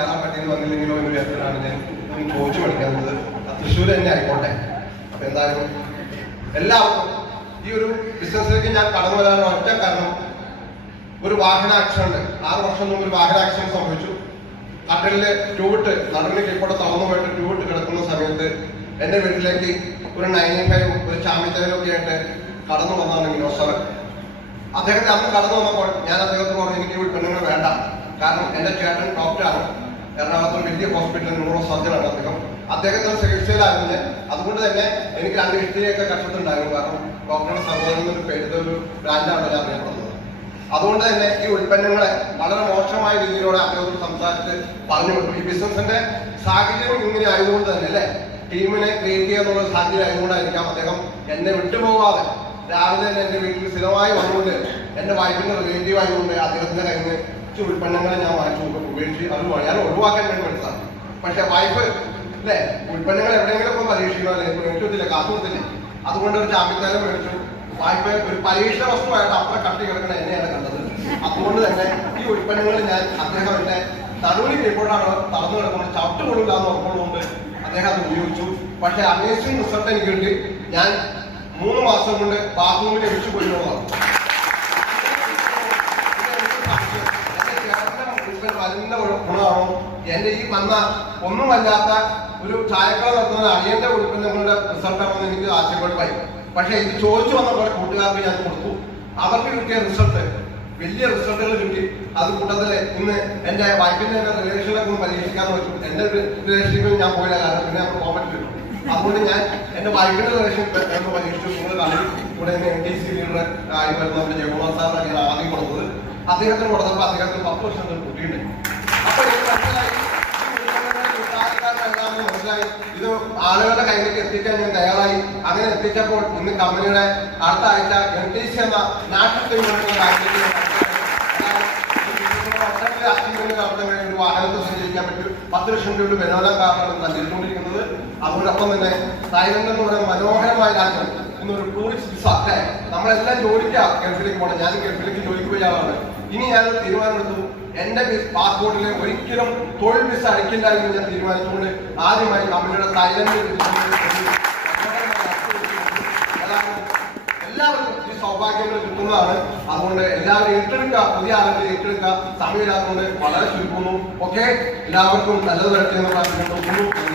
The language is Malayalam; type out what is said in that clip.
കയറാൻ പറ്റിയെന്ന് വന്നില്ലെങ്കിലോ എന്ന് വിചാരിച്ചാണ് ഞാൻ ചോദിച്ചു പഠിക്കുന്നത്. തൃശ്ശൂർ തന്നെ ആയിക്കോട്ടെ. അപ്പൊ എന്തായാലും എല്ലാവർക്കും ഈ ഒരു ബിസിനസ്സിലേക്ക് ഞാൻ കടന്നു വരാനുള്ള ഒറ്റ കാരണം, ഒരു വാഹന ആക്സിഡന്റ് 6 വർഷം മുമ്പ് ഒരു വാഹന ആക്സിഡന്റ് സംഭവിച്ചു. കട്ടലില് ട്യൂബിട്ട് നടുവിന് കീഴ്പോട്ട് തുറന്നു പോയിട്ട് ട്യൂബിട്ട് കിടക്കുന്ന സമയത്ത് എന്റെ വീട്ടിലേക്ക് ഒരു 95 ഒരു ചാമിത്തലൊക്കെ ആയിട്ട് കടന്നു വന്നതാണ് വിനോദ് സാർ. അദ്ദേഹത്തെ അന്ന് കടന്നു വന്നപ്പോൾ ഞാൻ അദ്ദേഹത്തിന് പറഞ്ഞു, എനിക്ക് ഈ പെണ്ണുങ്ങൾ വേണ്ട. കാരണം എന്റെ ചേട്ടൻ ഡോക്ടറാണ്, എറണാകുളത്ത് ഒരു വലിയ ഹോസ്പിറ്റലിൽ ന്യൂറോ സർജനാണ് അദ്ദേഹം. അദ്ദേഹത്തിന് ചികിത്സയിലായിരുന്നു. അതുകൊണ്ട് തന്നെ എനിക്ക് 2 ഇഷ്ടിയൊക്കെ കഷ്ടത്തുണ്ടായിരുന്നു. കാരണം ഡോക്ടറുടെ സർജൻ ഒരു പേരുതൊരു ബ്രാൻഡാണ് ഞാൻ അറിയപ്പെടുന്നത്. അതുകൊണ്ട് തന്നെ ഈ ഉൽപ്പന്നങ്ങളെ വളരെ മോശമായ രീതിയിലൂടെ അദ്ദേഹത്തോട് സംസാരിച്ച് പറഞ്ഞു വിട്ടു. ഈ ബിസിനസിന്റെ സാഹചര്യം ഇങ്ങനെ ആയതുകൊണ്ട് തന്നെ അല്ലെ, ടീമിനെ ക്രിയേറ്റ് ചെയ്യാന്നുള്ള സാഹചര്യം ആയതുകൊണ്ടായിരിക്കാം അദ്ദേഹം എന്നെ വിട്ടുപോകാതെ രാവിലെ തന്നെ എന്റെ വീട്ടിൽ സ്ഥിരമായി വന്നുകൊണ്ട് എന്റെ വൈഫിന്റെ റിലേറ്റീവ് ആയതുകൊണ്ട് അദ്ദേഹത്തിന്റെ കയ്യിൽ നിന്ന് ഉൽപ്പന്നങ്ങളെ ഞാൻ വാങ്ങിച്ചു ഉപേക്ഷിച്ച് അത് ഞാൻ ഒഴിവാക്കാൻ വേണ്ടി പഠിച്ചതാണ്. പക്ഷെ വൈഫ് അല്ലെ ഉൽപ്പന്നങ്ങൾ എവിടെയെങ്കിലും ഒക്കെ പരീക്ഷിക്കണമല്ലേ, മേടിച്ചില്ല, കാത്തു കൊടുത്തില്ലേ. അതുകൊണ്ട് ഒരു ചാമ്പ്യക്കാലം മേടിച്ചു. വായ്പ ഒരു പരീക്ഷണ വസ്തുവായിട്ട് അത്ര കട്ടി കിടക്കണ എന്നെയാണ് കണ്ടത്. അതുകൊണ്ട് തന്നെ ഈ ഉൽപ്പന്നങ്ങളിൽ ഞാൻ അദ്ദേഹം എന്നെ നടുവിന് കീഴ്പോട്ടാണ് തളർന്നു കിടക്കുന്നത്, ചവിട്ട് കൊള്ളില്ല എന്ന് ഉറപ്പുള്ളതുകൊണ്ട് അദ്ദേഹം അത് ഉപയോഗിച്ചു. പക്ഷെ അമേസിംഗ് റിസൾട്ട് എനിക്ക് കിട്ടി. ഞാൻ 3 മാസം കൊണ്ട് ബാത്റൂമിൽ ഒഴിച്ചു പോയിരുന്നതാണ്. അതിന്റെ ഗുണമാണോ എന്റെ ഈ വന്ന ഒന്നുമല്ലാത്ത ഒരു ചായക്കട നടത്തുന്ന അടിയന്റെ ഉൽപ്പന്നങ്ങളുടെ റിസൾട്ടാണെന്ന് എനിക്ക് ആശയപ്പെടുമായി. പക്ഷെ ഇത് ചോദിച്ചു വന്ന പോലെ കൂട്ടുകാർക്ക് ഞാൻ കൊടുത്തു. അവർക്ക് കിട്ടിയ റിസൾട്ട് വലിയ റിസൾട്ടുകൾ കിട്ടി. അത് കൂട്ടത്തില് ഇന്ന് എന്റെ വൈഫിന്റെ റിലേഷനിലൊക്കെ ഒന്ന് പരീക്ഷിക്കാന്ന് വെച്ചു. എന്റെ റിലേഷനിൽ ഞാൻ പോയില്ല, കാരണം പിന്നെ നമ്മൾ പോകാൻ പറ്റില്ല. അതുകൊണ്ട് ഞാൻ എന്റെ വൈഫിന്റെ റിലേഷൻ ഒന്ന് പരീക്ഷിച്ചു. നിങ്ങൾ കണ്ടു കൂടെ NTC ലീഡർ ആയി വരുന്ന നമ്മുടെ ജഗുമാർ സാറിനാണ് ഞാൻ ആദ്യം കൊടുത്തത്. അദ്ദേഹത്തിന് കൊടുത്തപ്പോൾ അദ്ദേഹത്തിന് 10 വർഷത്തിൽ കുട്ടിയുണ്ട്. അപ്പൊ എനിക്ക് മനസ്സിലായി ഇത് ആളുകളുടെ കയ്യിലേക്ക് എത്തിക്കാൻ ഞാൻ തയ്യാറായി. അങ്ങനെ എത്തിച്ചപ്പോൾ ഇന്ന് കമ്പനിയുടെ അടുത്ത ആഴ്ച NTC എന്ന നാഷണൽ ഒരു വാഹനത്തിൽ സഞ്ചരിക്കാൻ പറ്റും. 10 ലക്ഷം രൂപയുടെ ബെനോല കാറാണ് സഞ്ചരിച്ചുകൊണ്ടിരിക്കുന്നത്. അതോടൊപ്പം തന്നെ തായ്ലൻഡ് എന്ന് പറയുന്ന മനോഹരമായ രാജ്യം ഇന്നൊരു ടൂറിസ്റ്റ് വിസ അല്ലേ, നമ്മളെല്ലാം ജോലിക്കാണ് ഗൾഫിലേക്ക് പോകണം. ഞാൻ ഗൾഫിലേക്ക് ജോലിക്ക് പോയ ആളാണ്. ഇനി ഞാനൊരു തീരുമാനമെടുത്തു, എന്റെ പാസ്പോർട്ടിൽ ഒരിക്കലും തൊഴിൽ വിസ അടിക്കില്ല എന്ന് ഞാൻ തീരുമാനിച്ചുകൊണ്ട് ആദ്യമായി കമ്പനിയുടെ തായ്ലൻഡിൽ എല്ലാവർക്കും ഈ സൗഭാഗ്യങ്ങൾ കിട്ടുന്നതാണ്. അതുകൊണ്ട് എല്ലാവരും ഏറ്റെടുക്കുക, പുതിയ ആളുകൾ ഏറ്റെടുക്കുക. സമയമില്ലാത്തതുകൊണ്ട് വളരെ ചുരുക്കുന്നു. ഓക്കെ, എല്ലാവർക്കും നല്ലത് വരട്ടെ എന്ന് പറഞ്ഞുകൊണ്ട്